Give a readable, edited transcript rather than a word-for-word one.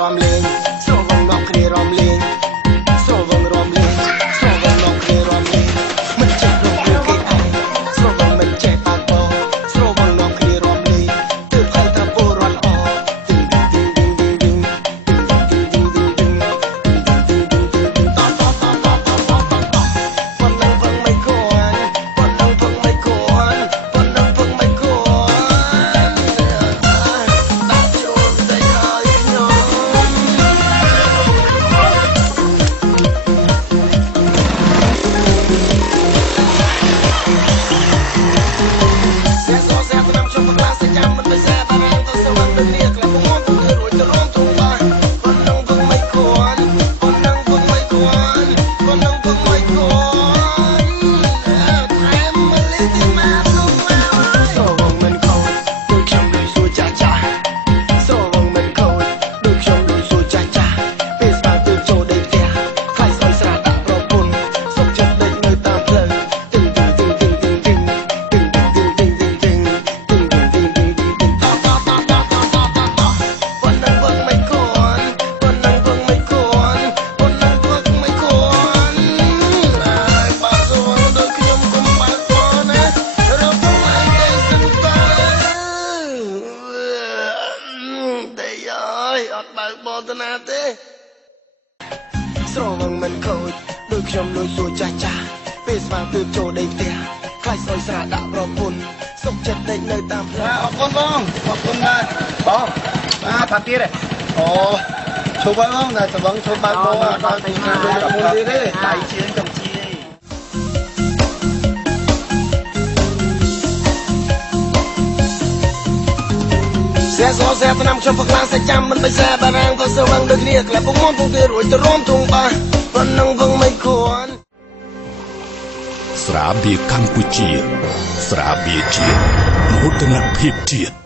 រំលេងស្រវឹងនាំគ្នារំលេងស្រវឹងរំលេងស្រវឹងនាំគ្នារំលេងមិនចេះរំលេងគេឯងស្រវឹងមិនចេះបាក់បោស្រវឹងនាំគ្នារំលេងទើបឲ្យថាពលរដ្ឋល្អបើកបនតាណាទេស្រវឹងមិនខូចដូចខ្ញុំលួចសួរចាស់ចាស់ពេលស្មានទើបចូលដីផ្ទះខ្លាចស្អុយស្រាដាក់ប្រពន្ធសុខចិត្តដេកនៅតាមផ្លូវអរគុណបងអរគុណណាស់បងថាទៀតអូឈប់បងណាស្រវឹងឈប់បើកបនដល់ទីណាមួយទៀតទេដៃជើងចំជាសេឆ្នាំខ្ញុំប្រខ្លាំងសាច់ចាំមិនបិសាបារាំងក៏ស្រវឹងដូចគ្នាក្លាប់ពងមុំពងគេរួចទៅរួមទងបាប៉ុណ្ណឹងវឹងមិនគួរស្រាបៀរកម្ពុជាស្រាបៀរជាតិមោទនភាពជាតិ